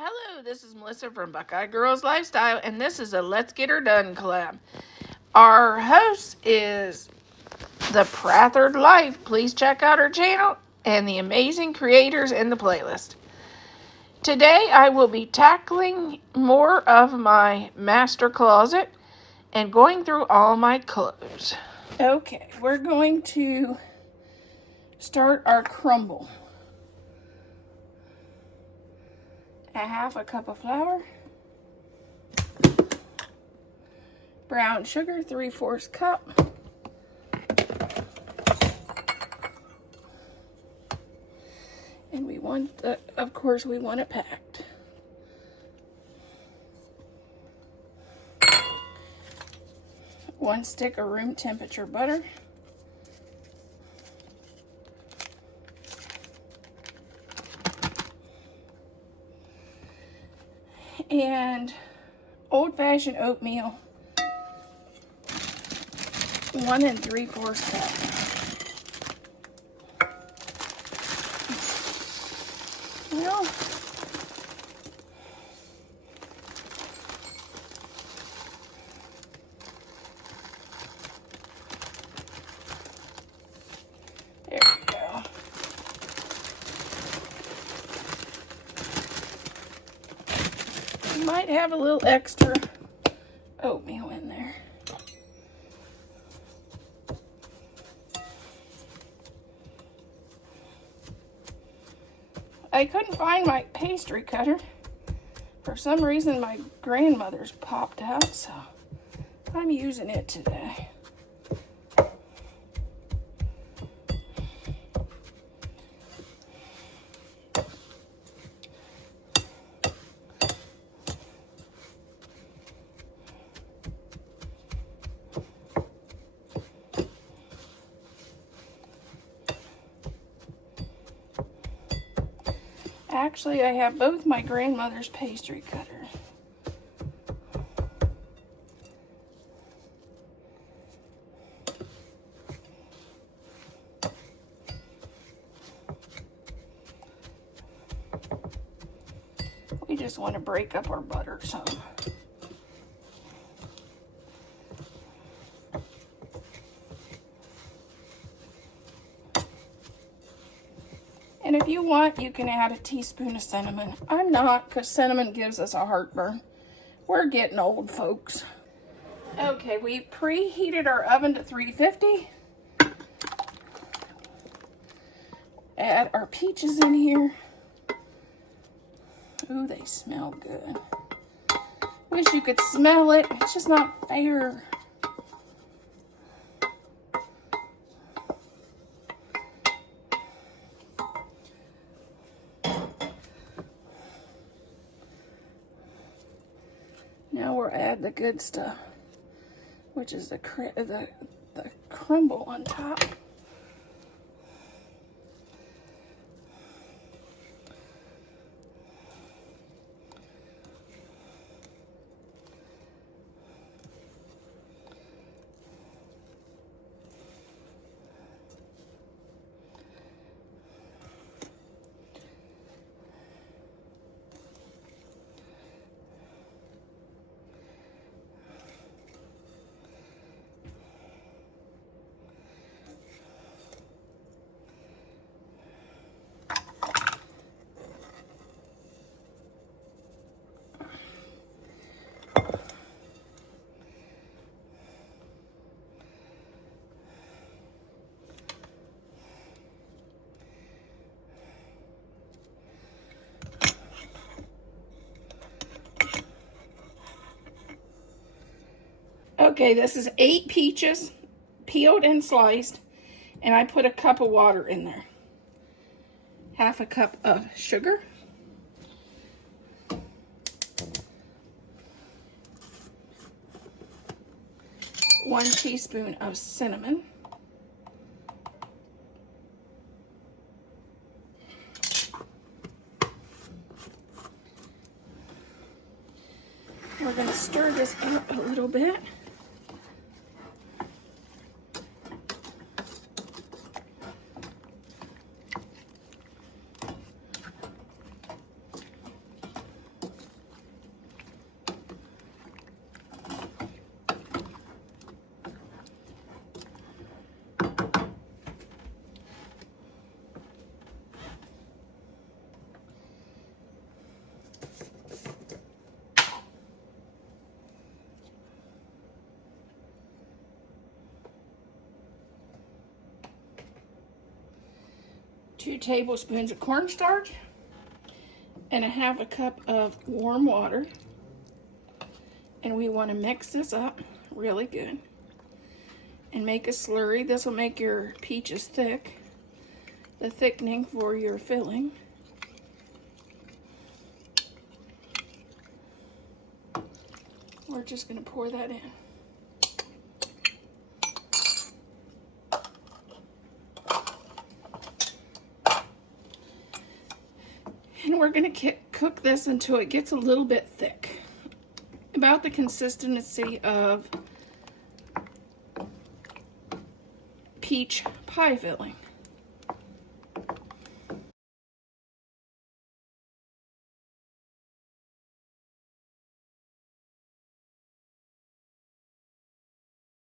Hello, this is Melissa from Buckeye Girls Lifestyle, and this is a Let's Get Her Done collab. Our host is the Prathered Life. Please check out her channel and the amazing creators in the playlist. Today I will be tackling more of my master closet and going through all my clothes. Okay, we're going to start our crumble. A half a cup of flour, brown sugar, 3/4 cup, and we want of course we want it packed. One stick of room temperature butter, and old-fashioned oatmeal, 1 3/4 cup. Well, there we go. You might have a little extra oatmeal in there. I couldn't find my pastry cutter. For some reason, my grandmother's popped out, so I'm using it today. Actually, I have both my grandmother's pastry cutters. We just want to break up our butter some. And if you want, you can add a teaspoon of cinnamon. I'm not, because cinnamon gives us a heartburn. We're getting old, folks. Okay, we preheated our oven to 350. Add our peaches in here. Ooh, they smell good. Wish you could smell it. It's just not fair. Now we'll add the good stuff, which is the crumble on top. Okay, this is 8 peaches, peeled and sliced, and I put a cup of water in there. Half a cup of sugar. One teaspoon of cinnamon. We're going to stir this up a little bit. 2 tablespoons of cornstarch, and a half a cup of warm water. And we want to mix this up really good and make a slurry. This will make your peaches thick, the thickening for your filling. We're just going to pour that in. And we're going to cook this until it gets a little bit thick, about the consistency of peach pie filling.